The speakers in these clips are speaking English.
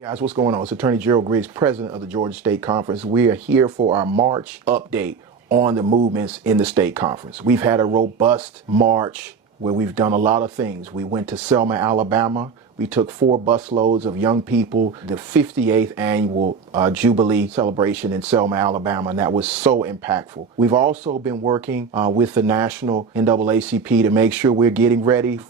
Guys, what's going on? It's Attorney Gerald Griggs, President of the Georgia State Conference. We are here for our March update on the movements in the state conference. We've had a robust March where we've done a lot of things. We went to Selma, Alabama. We took 4 busloads of young people, the 58th annual Jubilee celebration in Selma, Alabama, and that was so impactful. We've also been working with the national NAACP to make sure we're getting ready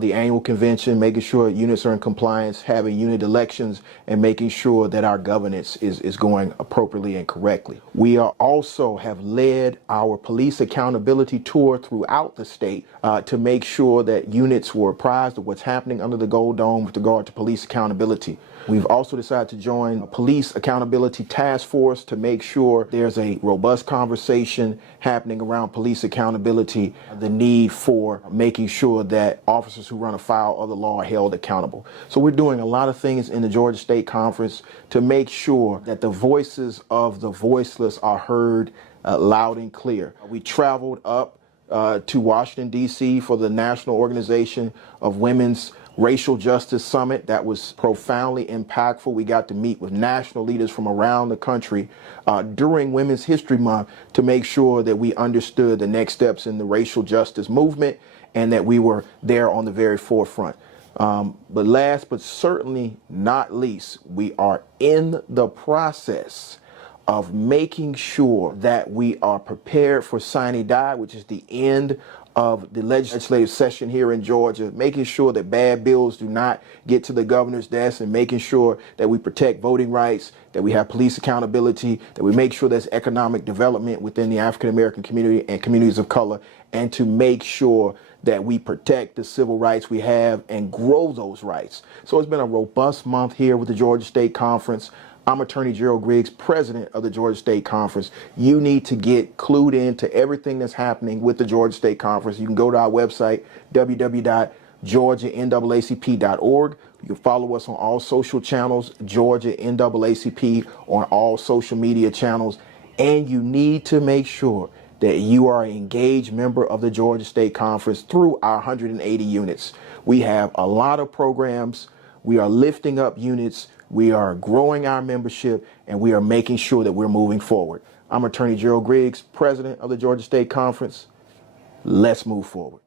the annual convention, making sure units are in compliance, having unit elections, and making sure that our governance is going appropriately and correctly. We are also have led our police accountability tour throughout the state to make sure that units were apprised of what's happening under the Gold Dome with regard to police accountability. We've also decided to join a police accountability task force to make sure there's a robust conversation happening around police accountability, the need for making sure that officers who run afoul of the law are held accountable. So we're doing a lot of things in the Georgia State Conference to make sure that the voices of the voiceless are heard loud and clear. We traveled up to Washington, D.C. for the National Organization of Women's Racial Justice Summit. That was profoundly impactful. We got to meet with national leaders from around the country during Women's History Month to make sure that we understood the next steps in the racial justice movement and that we were there on the very forefront. But last but certainly not least, we are in the process of making sure that we are prepared for sine die, which is the end of the legislative session here in Georgia, making sure that bad bills do not get to the governor's desk and making sure that we protect voting rights, that we have police accountability, that we make sure there's economic development within the African-American community and communities of color, and to make sure that we protect the civil rights we have and grow those rights. So it's been a robust month here with the Georgia State Conference. I'm Attorney Gerald Griggs, President of the Georgia State Conference. You need to get clued in to everything that's happening with the Georgia State Conference. You can go to our website, www.georgianaacp.org. You can follow us on all social channels, Georgia NAACP, on all social media channels. And you need to make sure that you are an engaged member of the Georgia State Conference through our 180 units. We have a lot of programs. We are lifting up units. We are growing our membership, and we are making sure that we're moving forward. I'm Attorney Gerald Griggs, President of the Georgia State Conference. Let's move forward.